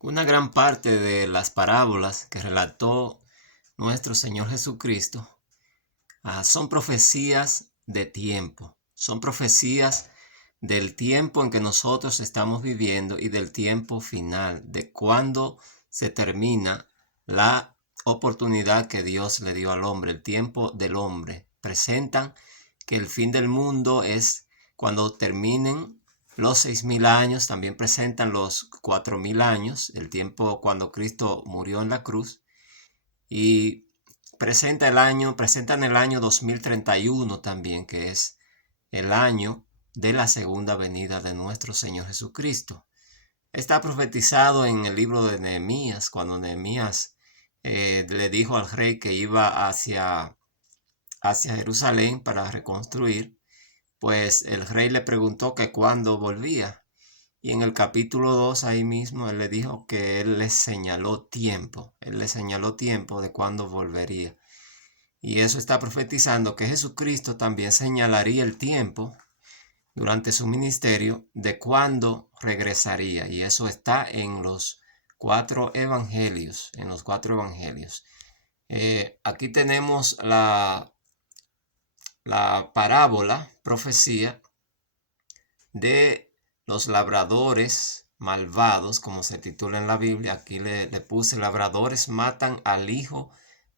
Una gran parte de las parábolas que relató nuestro Señor Jesucristo son profecías de tiempo, son profecías del tiempo en que nosotros estamos viviendo y del tiempo final, de cuando se termina la oportunidad que Dios le dio al hombre, el tiempo del hombre. Presentan que el fin del mundo es cuando terminen los 6.000 años. También presentan los 4.000 años, el tiempo cuando Cristo murió en la cruz. Y presentan el año 2031 también, que es el año de la segunda venida de nuestro Señor Jesucristo. Está profetizado en el libro de Nehemías, cuando Nehemías le dijo al rey que iba hacia Jerusalén para reconstruir. Pues el rey le preguntó que cuándo volvía. Y en el capítulo 2 ahí mismo él le dijo que él le señaló tiempo de cuándo volvería. Y eso está profetizando que Jesucristo también señalaría el tiempo durante su ministerio de cuándo regresaría. Y eso está en los cuatro evangelios. Aquí tenemos la parábola, profecía de los labradores malvados, como se titula en la Biblia. Aquí le puse: labradores matan al hijo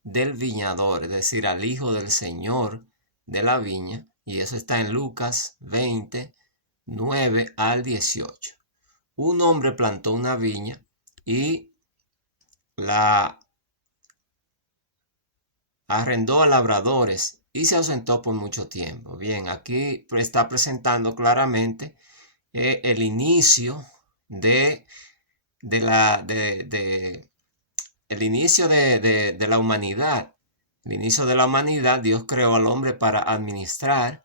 del viñador, es decir, al hijo del señor de la viña. Y eso está en Lucas 20, 9 al 18. Un hombre plantó una viña y la arrendó a labradores y se ausentó por mucho tiempo. Bien, aquí está presentando claramente el inicio de, de la, de- el inicio de la humanidad. El inicio de la humanidad, Dios creó al hombre para administrar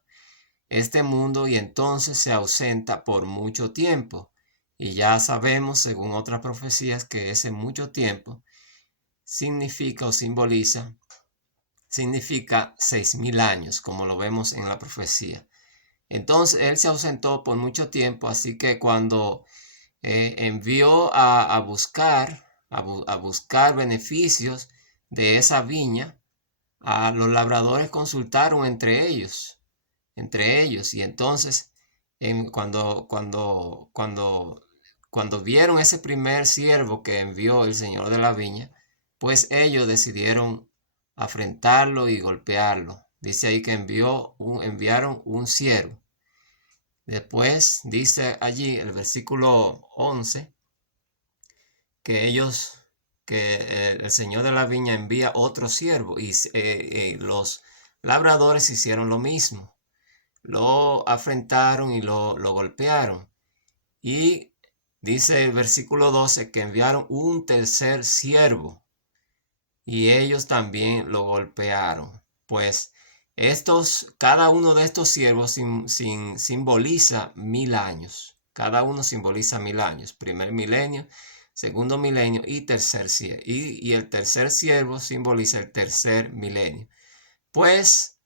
este mundo y entonces se ausenta por mucho tiempo. Y ya sabemos, según otras profecías, que ese mucho tiempo significa o significa 6.000 años, como lo vemos en la profecía. Entonces él se ausentó por mucho tiempo, así que cuando envió a buscar beneficios de esa viña, a los labradores consultaron entre ellos, y entonces cuando vieron ese primer siervo que envió el señor de la viña, pues ellos decidieron afrentarlo y golpearlo. Dice ahí que enviaron un siervo. Después dice allí el versículo 11 que el señor de la viña envía otro siervo, y los labradores hicieron lo mismo. Lo afrentaron y lo golpearon. Y dice el versículo 12 que enviaron un tercer siervo y ellos también lo golpearon. Pues cada uno de estos siervos simboliza 1.000 años. Cada uno simboliza 1.000 años. Primer milenio, segundo milenio y tercer siervo. Y el tercer siervo simboliza el tercer milenio. Pues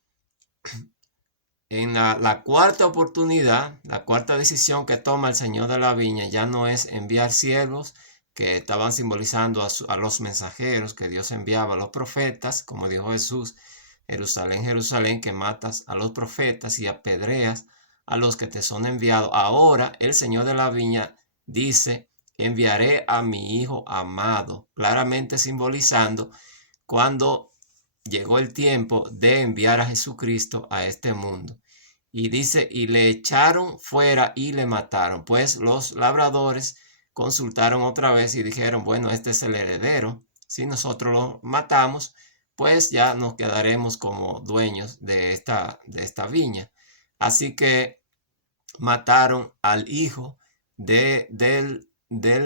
en la cuarta oportunidad, la cuarta decisión que toma el señor de la viña ya no es enviar siervos que estaban simbolizando a los mensajeros que Dios enviaba, a los profetas, como dijo Jesús: Jerusalén, Jerusalén, que matas a los profetas y apedreas a los que te son enviados. Ahora el señor de la viña dice: enviaré a mi hijo amado, claramente simbolizando cuando llegó el tiempo de enviar a Jesucristo a este mundo. Y dice: y le echaron fuera y le mataron. Pues los labradores consultaron otra vez y dijeron: bueno, este es el heredero. Si nosotros lo matamos, pues ya nos quedaremos como dueños de esta viña. Así que mataron al hijo del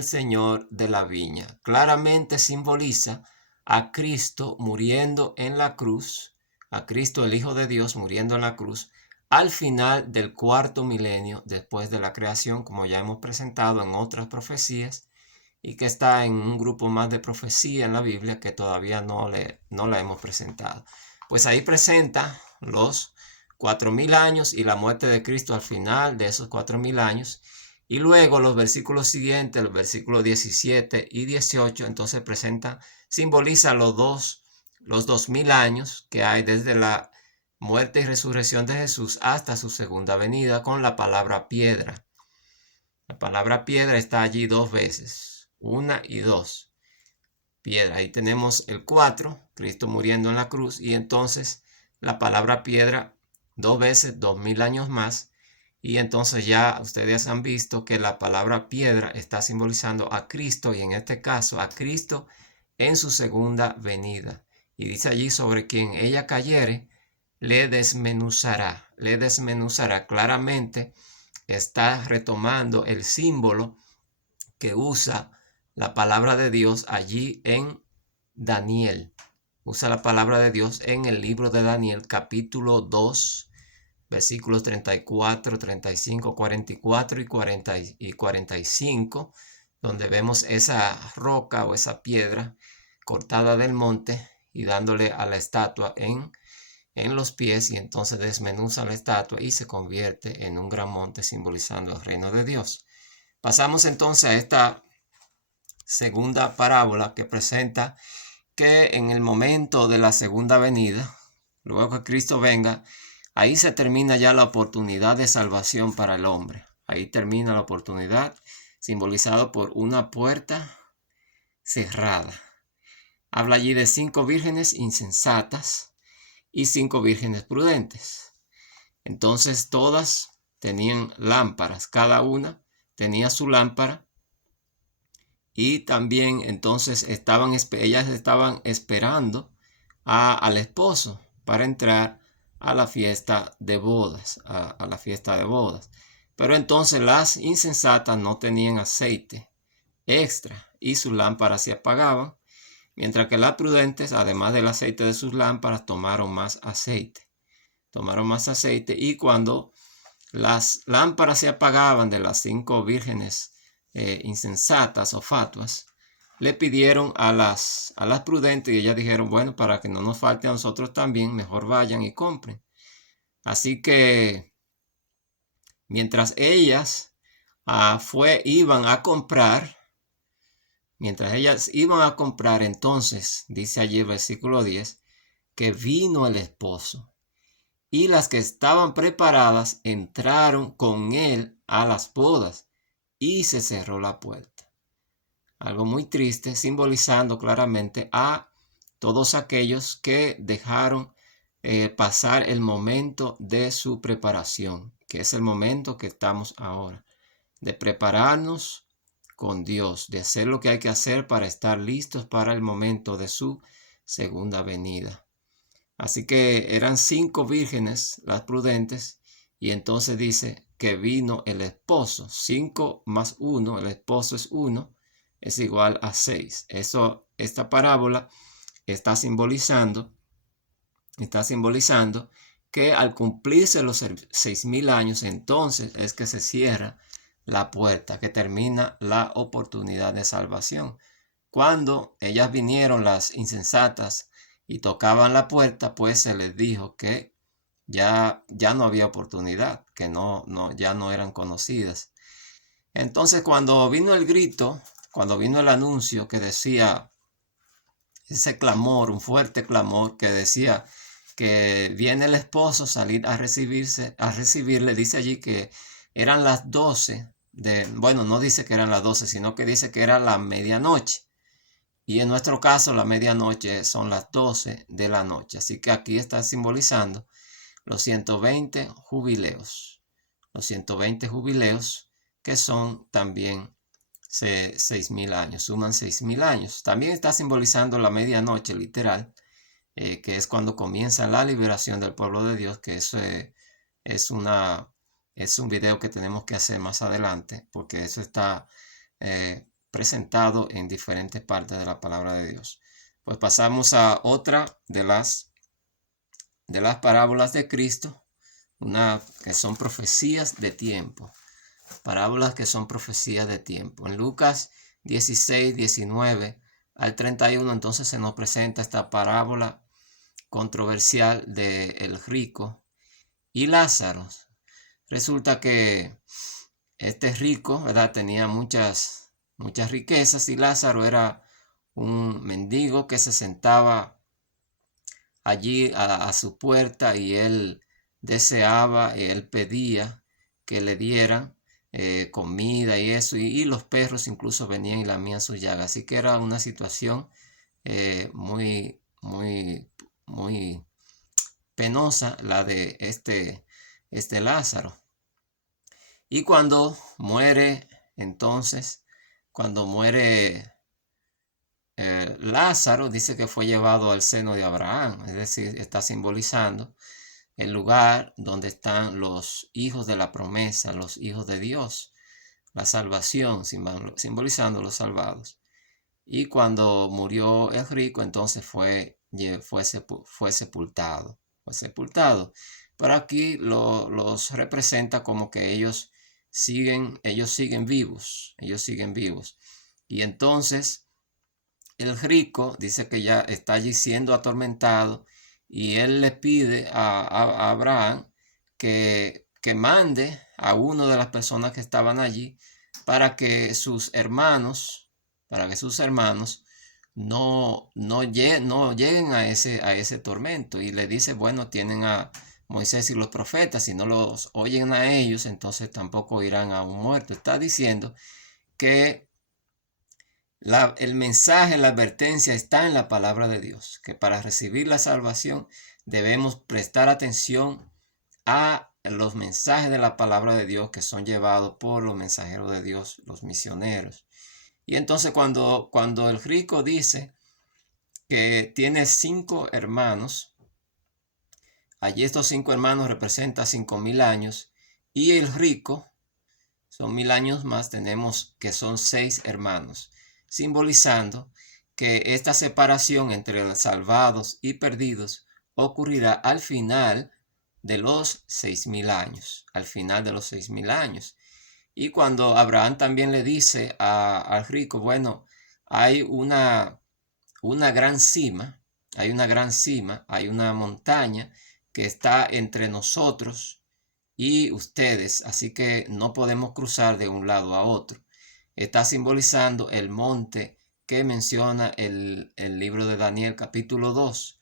señor de la viña. Claramente simboliza a Cristo muriendo en la cruz, a Cristo el Hijo de Dios muriendo en la cruz al final del cuarto milenio después de la creación, como ya hemos presentado en otras profecías, y que está en un grupo más de profecía en la Biblia que todavía no la hemos presentado. Pues ahí presenta los 4.000 años y la muerte de Cristo al final de esos 4.000 años. Y luego los versículos siguientes, los versículos 17 y 18, entonces simboliza los 2000 años que hay desde la muerte y resurrección de Jesús hasta su segunda venida, con la palabra piedra. La palabra piedra está allí 2 veces, 1 y 2. Piedra, ahí tenemos el 4, Cristo muriendo en la cruz, y entonces la palabra piedra 2 veces, 2000 años más. Y entonces ya ustedes han visto que la palabra piedra está simbolizando a Cristo, y en este caso a Cristo en su segunda venida. Y dice allí: sobre quien ella cayere, le desmenuzará. Le desmenuzará. Claramente está retomando el símbolo que usa la palabra de Dios allí en Daniel. Usa la palabra de Dios en el libro de Daniel, capítulo 2, versículos 34, 35, 44 y 45, donde vemos esa roca o esa piedra cortada del monte y dándole a la estatua en los pies, y entonces desmenuza la estatua y se convierte en un gran monte simbolizando el reino de Dios. Pasamos entonces a esta segunda parábola que presenta que en el momento de la segunda venida, luego que Cristo venga, ahí se termina ya la oportunidad de salvación para el hombre. Ahí termina la oportunidad, simbolizado por una puerta cerrada. Habla allí de 5 vírgenes insensatas y 5 vírgenes prudentes. Entonces todas tenían lámparas, cada una tenía su lámpara, y también entonces ellas estaban esperando al esposo para entrar a la fiesta de bodas, a la fiesta de bodas. Pero entonces las insensatas no tenían aceite extra y sus lámparas se apagaban, mientras que las prudentes, además del aceite de sus lámparas, tomaron más aceite. Y cuando las lámparas se apagaban de las 5 vírgenes insensatas o fatuas, le pidieron a las prudentes, y ellas dijeron: bueno, para que no nos falte a nosotros también, mejor vayan y compren. Así que mientras ellas iban a comprar, entonces dice allí el versículo 10, que vino el esposo, y las que estaban preparadas entraron con él a las bodas, y se cerró la puerta. Algo muy triste, simbolizando claramente a todos aquellos que dejaron pasar el momento de su preparación, que es el momento que estamos ahora, de prepararnos con Dios, de hacer lo que hay que hacer para estar listos para el momento de su segunda venida. Así que eran 5 vírgenes las prudentes, y entonces dice que vino el esposo. 5 más 1, el esposo es 1, es igual a 6. Esta parábola está simbolizando que al cumplirse los 6000 años, entonces es que se cierra la puerta, que termina la oportunidad de salvación. Cuando ellas vinieron, las insensatas, y tocaban la puerta, pues se les dijo que ya no había oportunidad, que ya no eran conocidas. Entonces cuando vino el grito, cuando vino el anuncio que decía, ese clamor, un fuerte clamor que decía que viene el esposo, salir a recibirle, dice allí que eran las 12 bueno, no dice que eran las 12, sino que dice que era la medianoche. Y en nuestro caso la medianoche son las 12 de la noche. Así que aquí está simbolizando los 120 jubileos. Los 120 jubileos que son también 6000 años, suman 6000 años. También está simbolizando la medianoche literal, que es cuando comienza la liberación del pueblo de Dios, que eso es un video que tenemos que hacer más adelante, porque eso está presentado en diferentes partes de la palabra de Dios. Pues pasamos a otra de las parábolas de Cristo, que son profecías de tiempo. Parábolas que son profecías de tiempo. En Lucas 16, 19 al 31, entonces se nos presenta esta parábola controversial de el rico y Lázaro. Resulta que este rico, ¿verdad? Tenía muchas riquezas, y Lázaro era un mendigo que se sentaba allí a su puerta, y él deseaba, él pedía que le dieran comida y eso, y los perros incluso venían y lamían sus llagas. Así que era una situación muy, muy, muy penosa la de este Lázaro. Y cuando muere, entonces, cuando muere Lázaro, dice que fue llevado al seno de Abraham, es decir, está simbolizando el lugar donde están los hijos de la promesa, los hijos de Dios, la salvación, simbolizando los salvados. Y cuando murió el rico, entonces fue sepultado. Fue sepultado. Pero aquí los representa como que ellos siguen vivos. Ellos siguen vivos. Y entonces el rico dice que ya está allí siendo atormentado, y él le pide a Abraham que mande a uno de las personas que estaban allí para que sus hermanos, no lleguen a ese tormento. Y le dice, bueno, tienen a Moisés y los profetas, si no los oyen a ellos, entonces tampoco irán a un muerto. Está diciendo que el mensaje, la advertencia está en la palabra de Dios, que para recibir la salvación debemos prestar atención a los mensajes de la palabra de Dios que son llevados por los mensajeros de Dios, los misioneros. Y entonces cuando el rico dice que tiene 5 hermanos, allí estos 5 hermanos representan 5,000 años, y el rico son 1,000 años más, tenemos que son 6 hermanos, simbolizando que esta separación entre los salvados y perdidos ocurrirá al final de los 6,000 años, al final de los 6,000 años. Y cuando Abraham también le dice al rico, bueno, hay una gran cima, hay una montaña que está entre nosotros y ustedes, así que no podemos cruzar de un lado a otro. Está simbolizando el monte que menciona el libro de Daniel capítulo 2,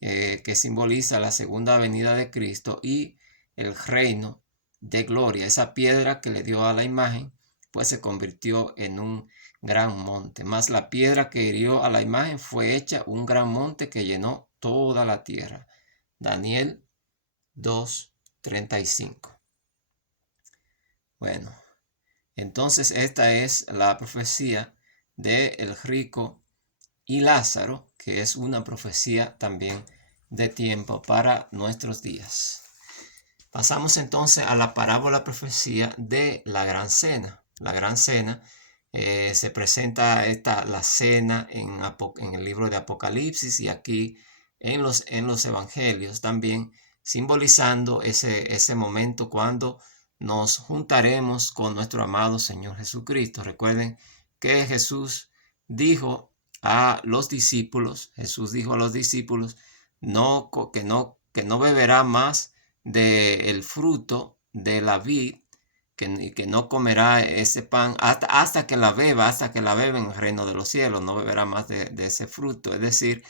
que simboliza la segunda venida de Cristo y el reino de gloria. Esa piedra que le dio a la imagen, pues se convirtió en un gran monte. Más la piedra que hirió a la imagen fue hecha un gran monte que llenó toda la tierra. Daniel 2:35. Bueno, entonces esta es la profecía de el rico y Lázaro, que es una profecía también de tiempo para nuestros días. Pasamos entonces a la parábola profecía de la gran cena. La gran cena se presenta la cena en el libro de Apocalipsis, y aquí en los evangelios también, simbolizando ese momento cuando nos juntaremos con nuestro amado Señor Jesucristo. Recuerden que Jesús dijo a los discípulos, que no beberá más del fruto de la vid, que no comerá ese pan hasta que la beba en el reino de los cielos. No beberá más de ese fruto. Es decir,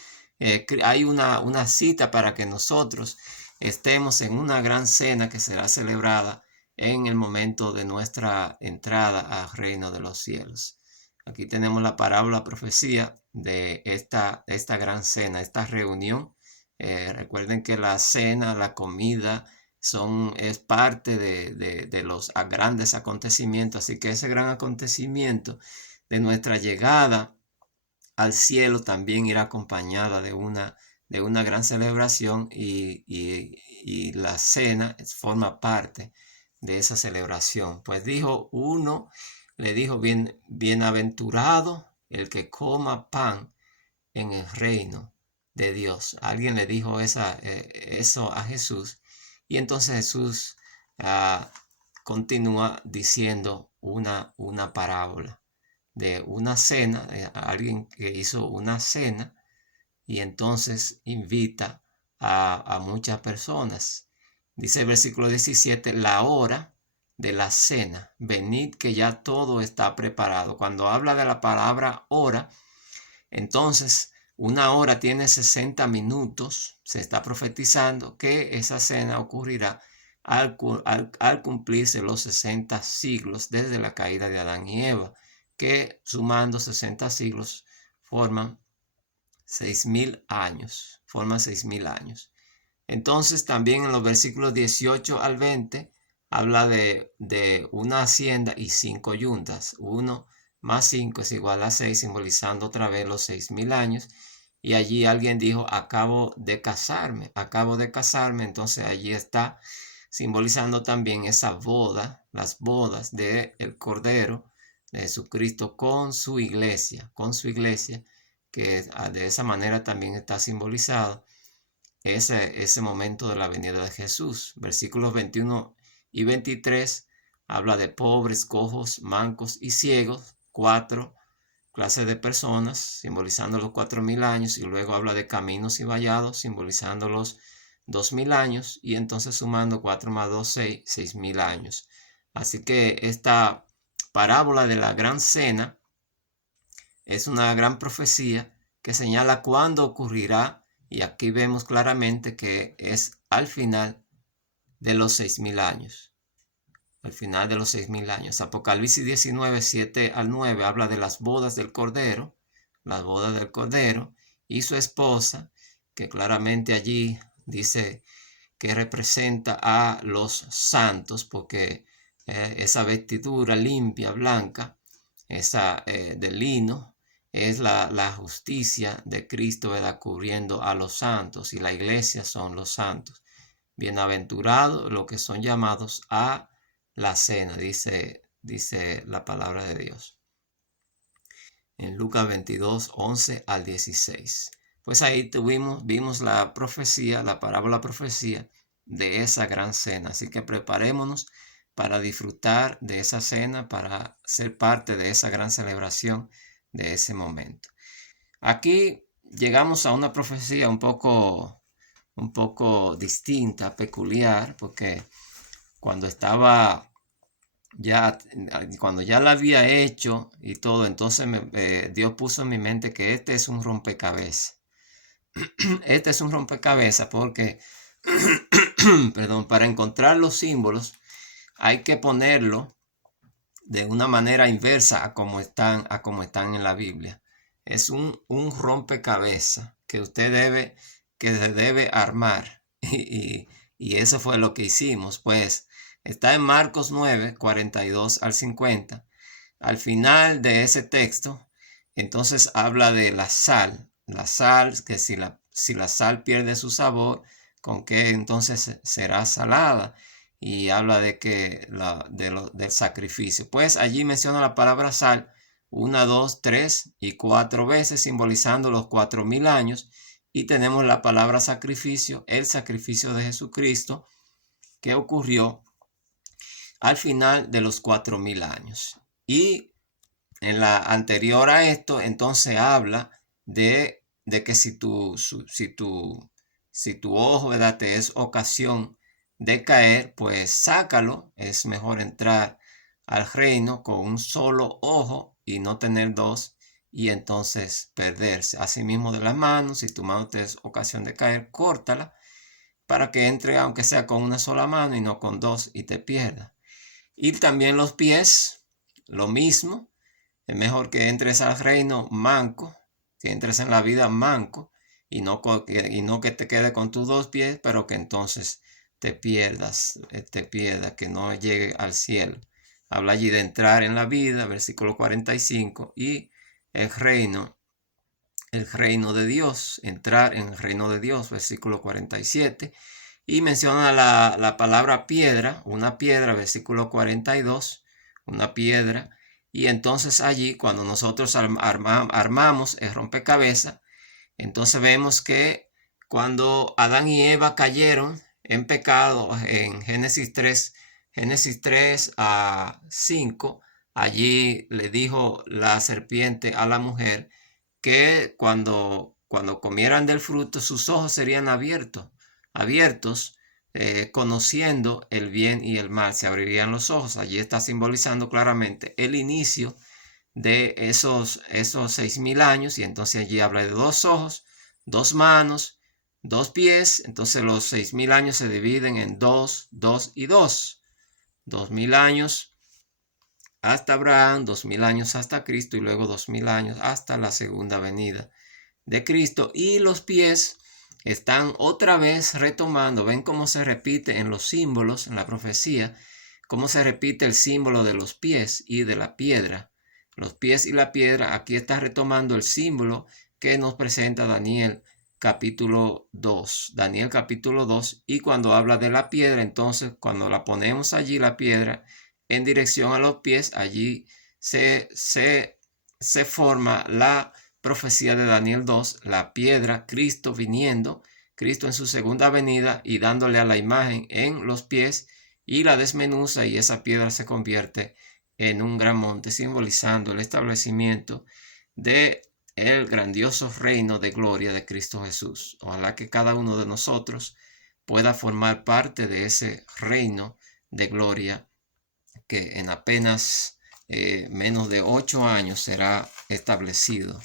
hay una cita para que nosotros estemos en una gran cena que será celebrada en el momento de nuestra entrada al reino de los cielos. Aquí tenemos la parábola profecía de esta gran cena, esta reunión. Recuerden que la cena, la comida, es parte de los grandes acontecimientos. Así que ese gran acontecimiento de nuestra llegada al cielo también irá acompañada de una gran celebración, y la cena forma parte de esa celebración. Pues le dijo, bienaventurado el que coma pan en el reino de Dios. Alguien le dijo eso a Jesús, y entonces Jesús continúa diciendo una parábola de una cena, alguien que hizo una cena, y entonces invita a muchas personas. Dice el versículo 17, la hora de la cena. Venid que ya todo está preparado. Cuando habla de la palabra hora, entonces una hora tiene 60 minutos. Se está profetizando que esa cena ocurrirá al cumplirse los 60 siglos desde la caída de Adán y Eva, que sumando 60 siglos forman 6.000 años. Forman 6.000 años. Entonces también en los versículos 18 al 20 habla de una hacienda y 5 yuntas. 1 más 5 es igual a 6, simbolizando otra vez los 6.000 años. Y allí alguien dijo, acabo de casarme. Entonces allí está simbolizando también esa boda, las bodas del Cordero de Jesucristo con su iglesia, que de esa manera también está simbolizado ese momento de la venida de Jesús. Versículos 21 y 23 habla de pobres, cojos, mancos y ciegos, 4 clases de personas, simbolizando los 4.000 años, y luego habla de caminos y vallados, simbolizando los 2.000 años, y entonces sumando 4 más 2, 6, 6.000 años. Así que esta parábola de la gran cena es una gran profecía que señala cuándo ocurrirá, y aquí vemos claramente que es al final de los 6.000 años. Al final de los 6.000 años. Apocalipsis 19, 7 al 9 habla de las bodas del Cordero, y su esposa, que claramente allí dice que representa a los santos, porque esa vestidura limpia, blanca, esa de lino, es la justicia de Cristo, ¿verdad?, cubriendo a los santos, y la iglesia son los santos. Bienaventurados los que son llamados a la cena, dice la palabra de Dios. En Lucas 22, 11 al 16. Pues ahí vimos la profecía, la parábola profecía de esa gran cena. Así que preparémonos para disfrutar de esa cena, para ser parte de esa gran celebración de ese momento. Aquí llegamos a una profecía un poco distinta, peculiar, porque cuando ya la había hecho y todo, entonces Dios puso en mi mente que este es un rompecabezas. Este es un rompecabezas porque, perdón, para encontrar los símbolos hay que ponerlo de una manera inversa a como están en la Biblia. Es un rompecabezas que se debe armar. Y eso fue lo que hicimos. Pues está en Marcos 9, 42 al 50. Al final de ese texto, entonces habla de la sal. La sal, que si la sal pierde su sabor, ¿con qué entonces será salada? Y habla de que del sacrificio. Pues allí menciona la palabra sal 1, 2, 3 y 4 veces, simbolizando los 4.000 años. Y tenemos la palabra sacrificio, el sacrificio de Jesucristo, que ocurrió al final de los 4.000 años. Y en la anterior a esto, entonces habla de que si tu ojo, ¿verdad?, te es ocasión de caer, pues sácalo. Es mejor entrar al reino con un solo ojo y no tener dos, y entonces perderse. Asimismo de las manos, si tu mano te es ocasión de caer, córtala para que entre aunque sea con una sola mano y no con dos y te pierdas. Y también los pies, lo mismo. Es mejor que entres al reino manco, que entres en la vida manco, y no que te quede con tus dos pies, pero que entonces te pierdas, que no llegue al cielo. Habla allí de entrar en la vida, versículo 45, y el reino de Dios, entrar en el reino de Dios, versículo 47. Y menciona la palabra piedra, una piedra, versículo 42, una piedra. Y entonces allí, cuando nosotros armamos el rompecabezas, entonces vemos que cuando Adán y Eva cayeron en pecado, en Génesis 3 a 5, allí le dijo la serpiente a la mujer que cuando comieran del fruto sus ojos serían abiertos, conociendo el bien y el mal, se abrirían los ojos. Allí está simbolizando claramente el inicio de esos 6.000 años, y entonces allí habla de 2 ojos, 2 manos, 2 pies. Entonces los 6.000 años se dividen en 2, 2 y 2. 2.000 años hasta Abraham, 2.000 años hasta Cristo, y luego 2.000 años hasta la segunda venida de Cristo. Y los pies están otra vez retomando. Ven cómo se repite en los símbolos, en la profecía, cómo se repite el símbolo de los pies y de la piedra. Los pies y la piedra, aquí está retomando el símbolo que nos presenta Daniel capítulo 2. Daniel capítulo 2, y cuando habla de la piedra, entonces cuando la ponemos allí, la piedra, en dirección a los pies, allí se forma la profecía de Daniel 2, la piedra, Cristo viniendo, Cristo en su segunda venida y dándole a la imagen en los pies, y la desmenuza, y esa piedra se convierte en un gran monte, simbolizando el establecimiento de el grandioso reino de gloria de Cristo Jesús. Ojalá que cada uno de nosotros pueda formar parte de ese reino de gloria que en apenas menos de 8 años será establecido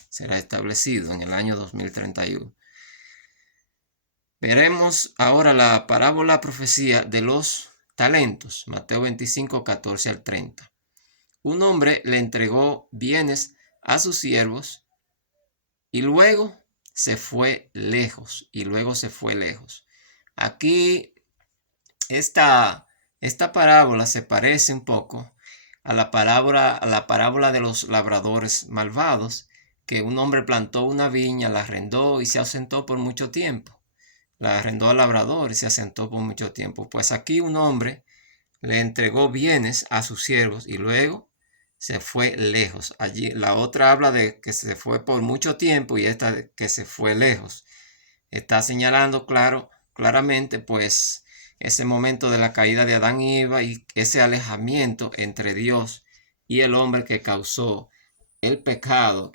en el año 2031. Veremos ahora la parábola profecía de los talentos, Mateo 25, 14 al 30. Un hombre le entregó bienes a sus siervos y luego se fue lejos, Aquí esta parábola se parece un poco a la parábola de los labradores malvados, que un hombre plantó una viña, la arrendó y se ausentó por mucho tiempo. La arrendó al labrador y se ausentó por mucho tiempo. Pues aquí un hombre le entregó bienes a sus siervos y luego se fue lejos. Allí la otra habla de que se fue por mucho tiempo, y esta de que se fue lejos. Está señalando claramente pues ese momento de la caída de Adán y Eva, y ese alejamiento entre Dios y el hombre que causó el pecado,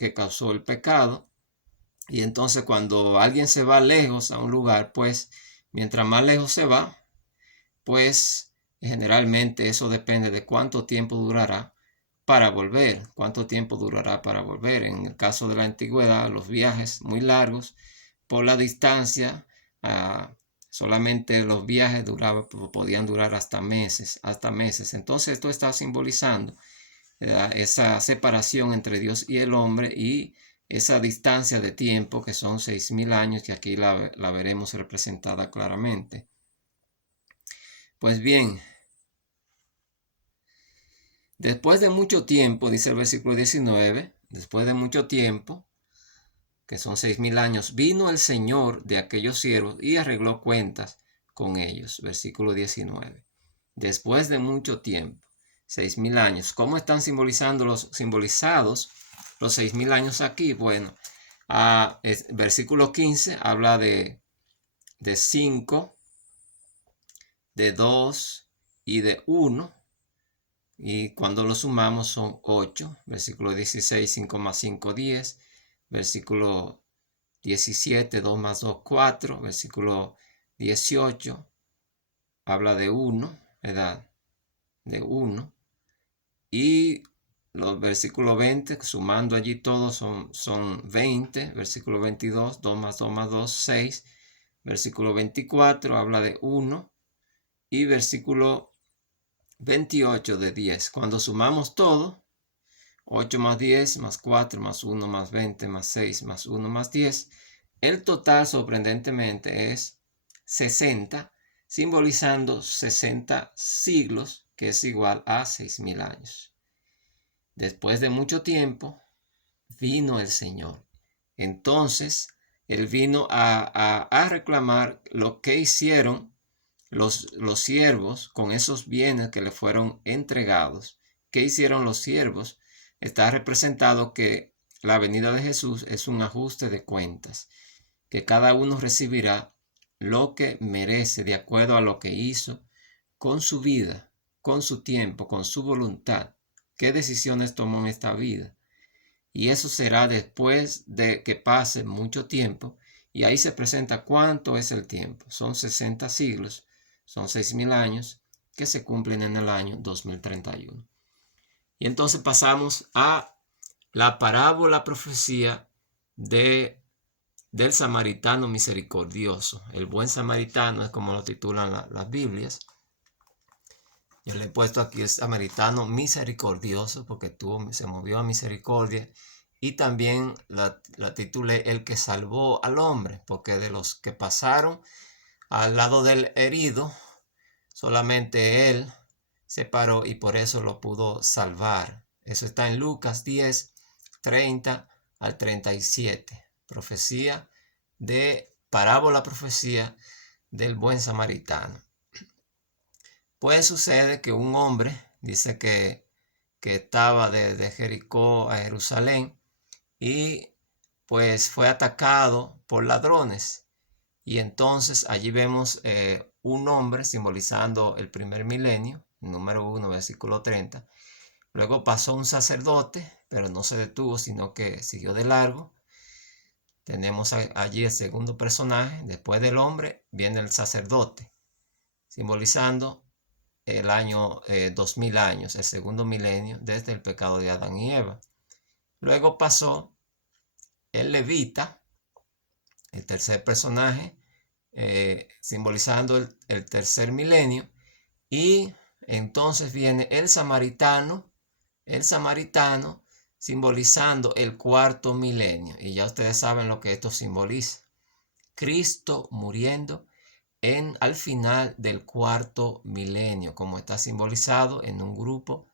Y entonces cuando alguien se va lejos a un lugar, pues mientras más lejos se va, pues generalmente eso depende de cuánto tiempo durará para volver. En el caso de la antigüedad, los viajes muy largos por la distancia, solamente los viajes podían durar hasta meses. Entonces esto está simbolizando esa separación entre Dios y el hombre, y esa distancia de tiempo que son 6.000 años, que aquí la veremos representada claramente. Pues bien, después de mucho tiempo, dice el versículo 19, después de mucho tiempo, que son 6.000 años, vino el Señor de aquellos siervos y arregló cuentas con ellos. Versículo 19. Después de mucho tiempo, 6.000 años. ¿Cómo están simbolizados los 6.000 años aquí? Bueno, versículo 15 habla de 5, de 2 y de 1. Y cuando lo sumamos son 8. Versículo 16, 5 más 5, 10. Versículo 17, 2 más 2, 4. Versículo 18 habla de 1, ¿verdad? De 1. Y los versículos 20, sumando allí todos, son 20. Versículo 22, 2 más 2 más 2, 6. Versículo 24 habla de 1. Y versículo 28 de 10. Cuando sumamos todo, 8 más 10 más 4 más 1 más 20 más 6 más 1 más 10, el total sorprendentemente es 60, simbolizando 60 siglos, que es igual a 6.000 años. Después de mucho tiempo, vino el Señor. Entonces, Él vino a reclamar lo que hicieron los siervos con esos bienes que le fueron entregados. ¿Qué hicieron los siervos? Está representado que la venida de Jesús es un ajuste de cuentas, que cada uno recibirá lo que merece de acuerdo a lo que hizo con su vida, con su tiempo, con su voluntad, qué decisiones tomó en esta vida. Y eso será después de que pase mucho tiempo, y ahí se presenta cuánto es el tiempo. Son 60 siglos. Son 6.000 años que se cumplen en el año 2031. Y entonces pasamos a la parábola profecía del samaritano misericordioso. El buen samaritano es como lo titulan las Biblias. Yo le he puesto aquí el samaritano misericordioso porque se movió a misericordia. Y también la titulé el que salvó al hombre, porque de los que pasaron al lado del herido, solamente él se paró y por eso lo pudo salvar. Eso está en Lucas 10, 30 al 37. Parábola profecía del buen samaritano. Pues sucede que un hombre, dice que estaba de Jericó a Jerusalén y pues fue atacado por ladrones. Y entonces allí vemos un hombre simbolizando el primer milenio, número 1, versículo 30. Luego pasó un sacerdote, pero no se detuvo, sino que siguió de largo. Tenemos allí el segundo personaje. Después del hombre viene el sacerdote, simbolizando el año 2000 años, el segundo milenio desde el pecado de Adán y Eva. Luego pasó el levita, el tercer personaje, simbolizando el tercer milenio. Y entonces viene el samaritano simbolizando el cuarto milenio. Y ya ustedes saben lo que esto simboliza. Cristo muriendo al final del cuarto milenio, como está simbolizado en un grupo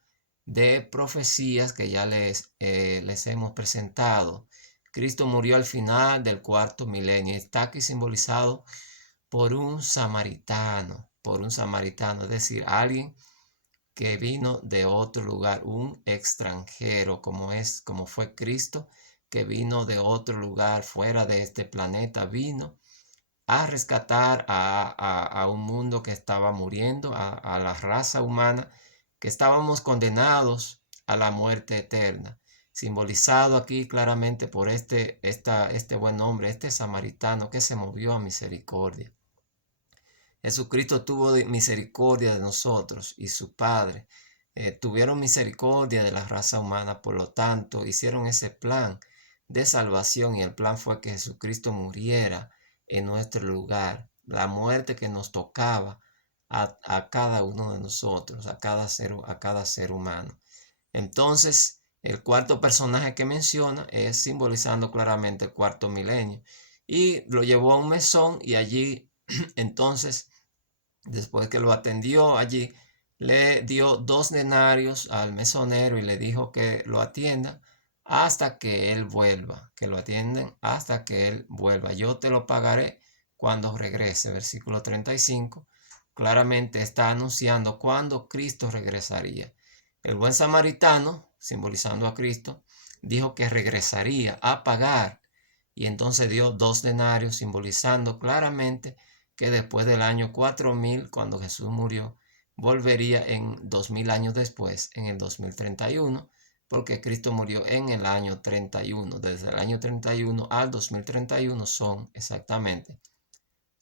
de profecías que ya les hemos presentado. Cristo murió al final del cuarto milenio. Está aquí simbolizado por un samaritano, es decir, alguien que vino de otro lugar, un extranjero, como fue Cristo, que vino de otro lugar, fuera de este planeta, vino a rescatar a un mundo que estaba muriendo, a la raza humana, que estábamos condenados a la muerte eterna, simbolizado aquí claramente por este buen hombre, este samaritano que se movió a misericordia. Jesucristo tuvo misericordia de nosotros y su Padre tuvieron misericordia de la raza humana, por lo tanto hicieron ese plan de salvación y el plan fue que Jesucristo muriera en nuestro lugar, la muerte que nos tocaba a cada uno de nosotros, a cada ser humano. Entonces, el cuarto personaje que menciona es simbolizando claramente el cuarto milenio y lo llevó a un mesón y allí entonces, después que lo atendió allí, le dio 2 denarios al mesonero y le dijo que lo atienda hasta que él vuelva, que lo atienden hasta que él vuelva. Yo te lo pagaré cuando regrese. Versículo 35 claramente está anunciando cuándo Cristo regresaría. El buen samaritano, simbolizando a Cristo, dijo que regresaría a pagar y entonces dio 2 denarios, simbolizando claramente que después del año 4000, cuando Jesús murió, volvería en 2000 años después, en el 2031, porque Cristo murió en el año 31. Desde el año 31 al 2031 son exactamente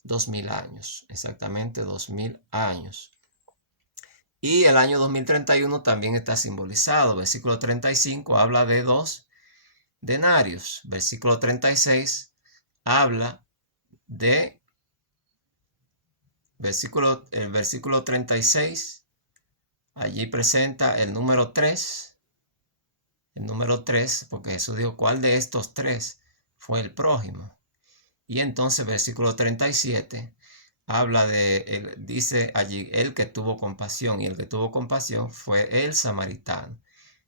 2000 años, exactamente 2000 años. Y el año 2031 también está simbolizado. Versículo 35 habla de 2 denarios. Versículo 36 habla de el versículo 36, allí presenta el número 3, porque Jesús dijo, ¿cuál de estos 3 fue el prójimo? Y entonces versículo 37 habla dice allí, el que tuvo compasión, y el que tuvo compasión fue el samaritano.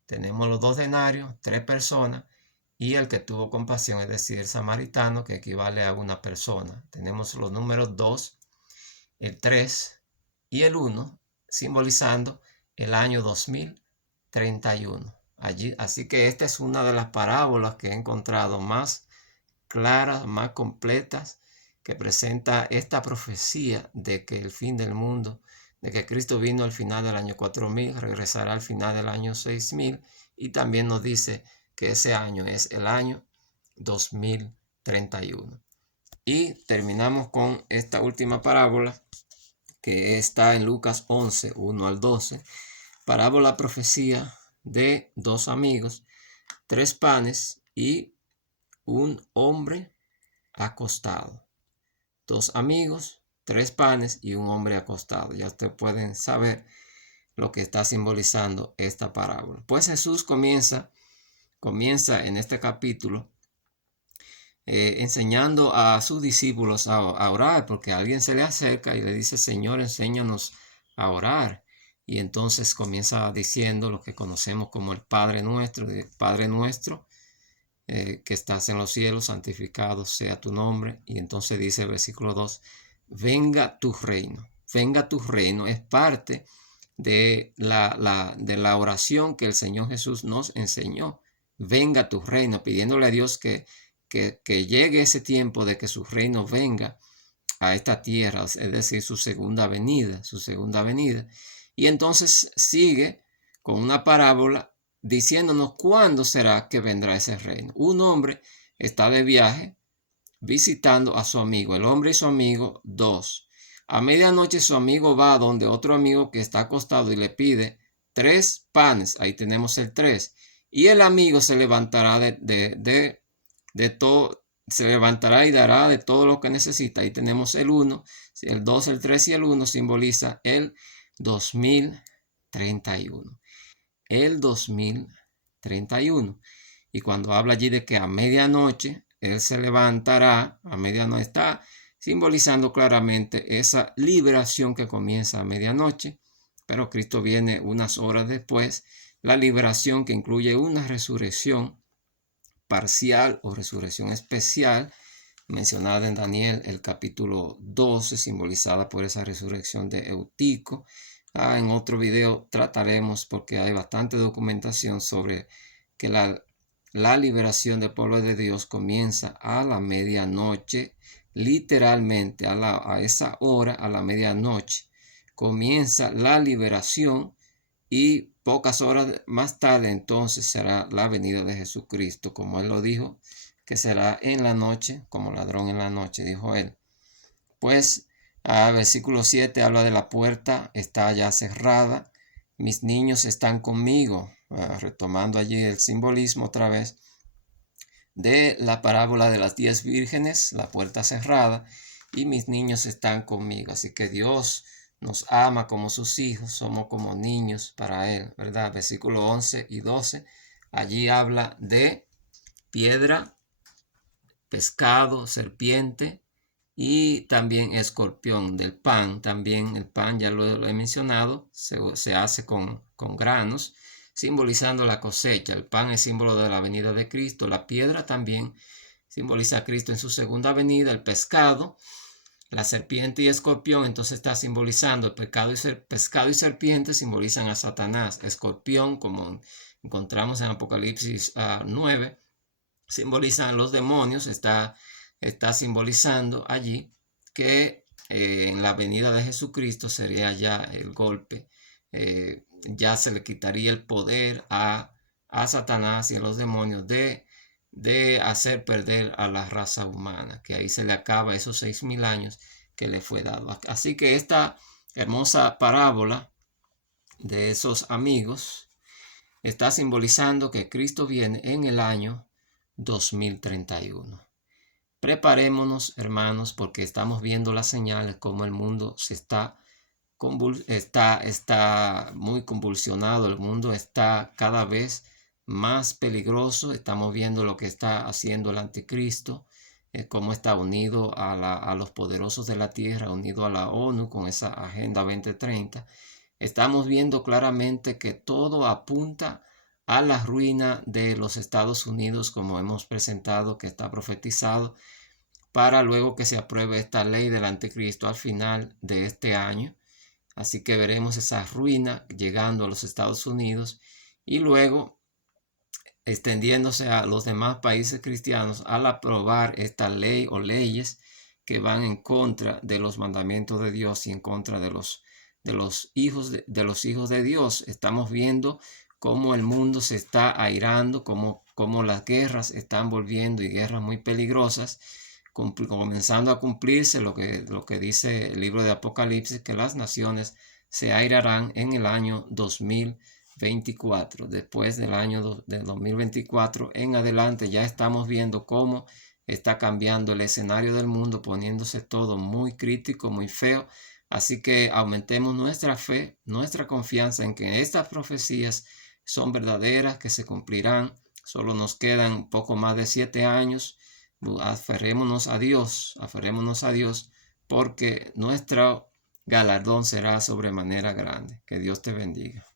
Tenemos los 2 denarios, 3 personas, y el que tuvo compasión, es decir, el samaritano, que equivale a una persona. Tenemos los números 2, el 3 y el 1, simbolizando el año 2031. Así que esta es una de las parábolas que he encontrado más claras, más completas, que presenta esta profecía de que el fin del mundo, de que Cristo vino al final del año 4000, regresará al final del año 6000 y también nos dice que ese año es el año 2031. Y terminamos con esta última parábola que está en Lucas 11, 1 al 12. Parábola profecía de 2 amigos, 3 panes y un hombre acostado. 2 amigos, 3 panes y un hombre acostado. Ya ustedes pueden saber lo que está simbolizando esta parábola. Pues Jesús comienza en este capítulo enseñando a sus discípulos a orar, porque alguien se le acerca y le dice: Señor, enséñanos a orar. Y entonces comienza diciendo lo que conocemos como el Padre Nuestro, que estás en los cielos, santificado sea tu nombre. Y entonces dice el versículo 2, venga tu reino. Venga tu reino es parte de la oración que el Señor Jesús nos enseñó. Venga tu reino, pidiéndole a Dios que llegue ese tiempo de que su reino venga a esta tierra, es decir, su segunda venida. Y entonces sigue con una parábola diciéndonos cuándo será que vendrá ese reino. Un hombre está de viaje visitando a su amigo, el hombre y su amigo, 2. A medianoche su amigo va donde otro amigo que está acostado y le pide 3 panes. Ahí tenemos el 3. Y el amigo se levantará de todo, se levantará y dará de todo lo que necesita. Ahí tenemos el 1, el 2, el 3 y el 1 simboliza el 2031. El 2031. Y cuando habla allí de que a medianoche Él se levantará, a medianoche está simbolizando claramente esa liberación que comienza a medianoche, pero Cristo viene unas horas después, la liberación que incluye una resurrección parcial o resurrección especial, mencionada en Daniel el capítulo 12, simbolizada por esa resurrección de Eutico. En otro video trataremos, porque hay bastante documentación sobre que la liberación del pueblo de Dios comienza a la medianoche, literalmente a esa hora, a la medianoche, comienza la liberación y pocas horas más tarde entonces será la venida de Jesucristo, como Él lo dijo, que será en la noche, como ladrón en la noche, dijo Él. Pues versículo 7 habla de la puerta, está ya cerrada, mis niños están conmigo, retomando allí el simbolismo otra vez de la parábola de las 10 vírgenes, la puerta cerrada, y mis niños están conmigo. Así que Dios nos ama como sus hijos, somos como niños para Él, ¿verdad? Versículo 11 y 12, allí habla de piedra, pescado, serpiente y también escorpión. Del pan, también el pan, ya lo he mencionado, se hace con granos, simbolizando la cosecha. El pan es símbolo de la venida de Cristo. La piedra también simboliza a Cristo en su segunda venida. El pescado, la serpiente y escorpión, entonces está simbolizando el pescado y serpiente simbolizan a Satanás. Escorpión, como encontramos en Apocalipsis 9, simbolizan los demonios. Está simbolizando allí que en la venida de Jesucristo sería ya el golpe. Ya se le quitaría el poder a Satanás y a los demonios de hacer perder a la raza humana, que ahí se le acaba esos 6,000 años que le fue dado. Así que esta hermosa parábola de esos amigos está simbolizando que Cristo viene en el año 2031. Preparémonos, hermanos, porque estamos viendo las señales como el mundo se está muy convulsionado, el mundo está cada vez más peligroso. Estamos viendo lo que está haciendo el anticristo, cómo está unido a los poderosos de la tierra, unido a la ONU con esa Agenda 2030. Estamos viendo claramente que todo apunta a la ruina de los Estados Unidos, como hemos presentado, que está profetizado para luego que se apruebe esta ley del anticristo al final de este año. Así que veremos esa ruina llegando a los Estados Unidos y luego extendiéndose a los demás países cristianos al aprobar esta ley o leyes que van en contra de los mandamientos de Dios y en contra de los hijos de Dios. Estamos viendo cómo el mundo se está airando, cómo las guerras están volviendo, y guerras muy peligrosas, comenzando a cumplirse lo que dice el libro de Apocalipsis, que las naciones se airarán en el año 2024. Después del año del 2024 en adelante ya estamos viendo cómo está cambiando el escenario del mundo, poniéndose todo muy crítico, muy feo. Así que aumentemos nuestra fe, nuestra confianza en que estas profecías son verdaderas, que se cumplirán. Solo nos quedan poco más de 7 años. Aferrémonos a Dios, porque nuestro galardón será sobremanera grande. Que Dios te bendiga.